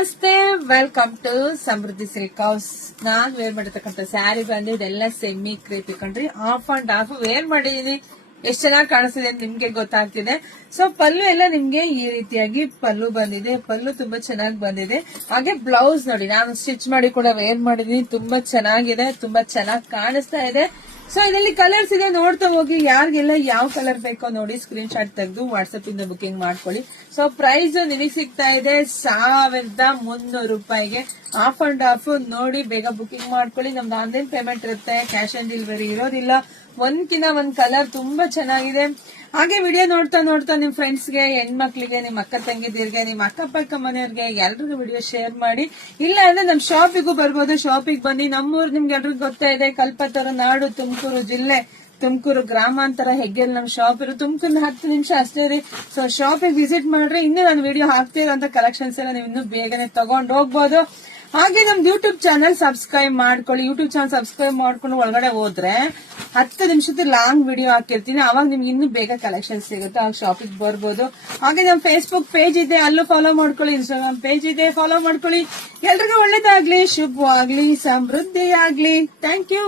ನಮಸ್ತೆ, welcome to Samruddhi silk house. ನಾನ್ wear ಮಾಡಿರ್ತಕ್ಕಂಥ ಸ್ಯಾರಿ ಬಂದು ಇದೆಲ್ಲ ಸೆಮಿ ಕ್ರೇಪಿ ಕಣ್ರಿ. ಆಫ್ ಅಂಡ್ ಆಫ್ ವೇರ್ ಮಾಡಿದೀನಿ. ಎಷ್ಟ್ ಚೆನ್ನಾಗಿ ಕಾಣಿಸ್ತಿದೆ ಅಂತ ನಿಮ್ಗೆ ಗೊತ್ತಾಗ್ತಿದೆ. ಸೊ ಪಲ್ಲು ಎಲ್ಲ ನಿಮ್ಗೆ ಈ ರೀತಿಯಾಗಿ ಪಲ್ಲು ಬಂದಿದೆ. ಪಲ್ಲು ತುಂಬಾ ಚೆನ್ನಾಗಿ ಬಂದಿದೆ. ಹಾಗೆ ಬ್ಲೌಸ್ ನೋಡಿ, ನಾನು ಸ್ಟಿಚ್ ಮಾಡಿ ಕೂಡ ವೇರ್ ಮಾಡಿದೀನಿ. ತುಂಬಾ ಚೆನ್ನಾಗಿದೆ, ತುಂಬಾ ಚೆನ್ನಾಗಿ ಕಾಣಿಸ್ತಾ ಇದೆ. ಸೊ ಇದರಲ್ಲಿ ಕಲರ್ಸ್ ಇದೆ, ನೋಡ್ತಾ ಹೋಗಿ. ಯಾರಿಗೆಲ್ಲ ಯಾವ ಕಲರ್ ಬೇಕೋ ನೋಡಿ ಸ್ಕ್ರೀನ್ ಶಾಟ್ ತೆಗೆದು ವಾಟ್ಸ್ಆಪ್ ಇಂದ ಬುಕಿಂಗ್ ಮಾಡ್ಕೊಳ್ಳಿ. ಸೊ ಪ್ರೈಸ್ ನಿಮಗೆ ಸಿಗ್ತಾ ಇದೆ 1300 ರೂಪಾಯಿಗೆ. ಆಫ್ ಅಂಡ್ ಆಫ್ ನೋಡಿ, ಬೇಗ ಬುಕಿಂಗ್ ಮಾಡ್ಕೊಳ್ಳಿ. ನಮ್ದು ಆನ್ಲೈನ್ ಪೇಮೆಂಟ್ ಇರುತ್ತೆ, ಕ್ಯಾಶ್ ಆನ್ ಡೆಲಿವರಿ ಇರೋದಿಲ್ಲ. ಒಂದ್ಕಿನ ಒಂದ್ ಕಲರ್ ತುಂಬಾ ಚೆನ್ನಾಗಿದೆ. ಹಾಗೆ ವಿಡಿಯೋ ನೋಡ್ತಾ ನೋಡ್ತಾ ನಿಮ್ ಫ್ರೆಂಡ್ಸ್ಗೆ, ಹೆಣ್ಮಕ್ಳಿಗೆ, ನಿಮ್ ಅಕ್ಕ ತಂಗಿದಿರ್ಗೆ, ನಿಮ್ ಅಕ್ಕಪಕ್ಕ ಮನೆಯವ್ರಿಗೆ ಎಲ್ರಿಗೂ ವಿಡಿಯೋ ಶೇರ್ ಮಾಡಿ. ಇಲ್ಲ ಅಂದ್ರೆ ನಮ್ ಶಾಪಿಗೂ ಬರ್ಬೋದು. ಶಾಪಿಗೆ ಬನ್ನಿ. ನಮ್ಮೂರ್ ನಿಮ್ಗೆ ಎಲ್ರಿಗೂ ಗೊತ್ತಾ ಇದೆ, ಕಲ್ಪತರು ನಾಡು, ತುಮಕೂರು ಜಿಲ್ಲೆ, ತುಮಕೂರು ಗ್ರಾಮಾಂತರ, ಹೆಗ್ಗೆಲ್ ನಮ್ ಶಾಪ್ ಇರೋ. ತುಮಕೂರು 10 ನಿಮಿಷ ಅಷ್ಟೇ ರೀ. ಸೊ ಶಾಪಿಗೆ ವಿಸಿಟ್ ಮಾಡ್ರೆ ಇನ್ನೂ ನಾನು ವಿಡಿಯೋ ಹಾಕ್ತಿರೋಂತ ಕಲೆಕ್ಷನ್ಸ್ ಎಲ್ಲ ನೀವು ಇನ್ನೂ ಬೇಗನೆ ತಗೊಂಡ್ ಹೋಗ್ಬೋದು. ಹಾಗೆ ನಮ್ದು ಯೂಟ್ಯೂಬ್ ಚಾನಲ್ ಸಬ್ಸ್ಕ್ರೈಬ್ ಮಾಡ್ಕೊಳ್ಳಿ. ಯೂಟ್ಯೂಬ್ ಚಾನಲ್ ಸಬ್ಸ್ಕ್ರೈಬ್ ಮಾಡ್ಕೊಂಡು ಒಳಗಡೆ ಹೋದ್ರೆ 10 ನಿಮಿಷದ ಲಾಂಗ್ ವಿಡಿಯೋ ಹಾಕಿರ್ತೀನಿ. ಅವಾಗ ನಿಮ್ಗೆ ಇನ್ನೂ ಬೇಗ ಕಲೆಕ್ಷನ್ ಸಿಗುತ್ತೆ. ಆಗ ಶಾಪಿಗೆ ಬರ್ಬೋದು. ಹಾಗೆ ನಮ್ ಫೇಸ್ಬುಕ್ ಪೇಜ್ ಇದೆ, ಅಲ್ಲೂ ಫಾಲೋ ಮಾಡ್ಕೊಳ್ಳಿ. ಇನ್ಸ್ಟಾಗ್ರಾಮ್ ಪೇಜ್ ಇದೆ, ಫಾಲೋ ಮಾಡ್ಕೊಳ್ಳಿ. ಎಲ್ರಿಗೂ ಒಳ್ಳೇದಾಗ್ಲಿ, ಶುಭವಾಗ್ಲಿ, ಸಮೃದ್ಧಿ ಆಗ್ಲಿ. Thank you.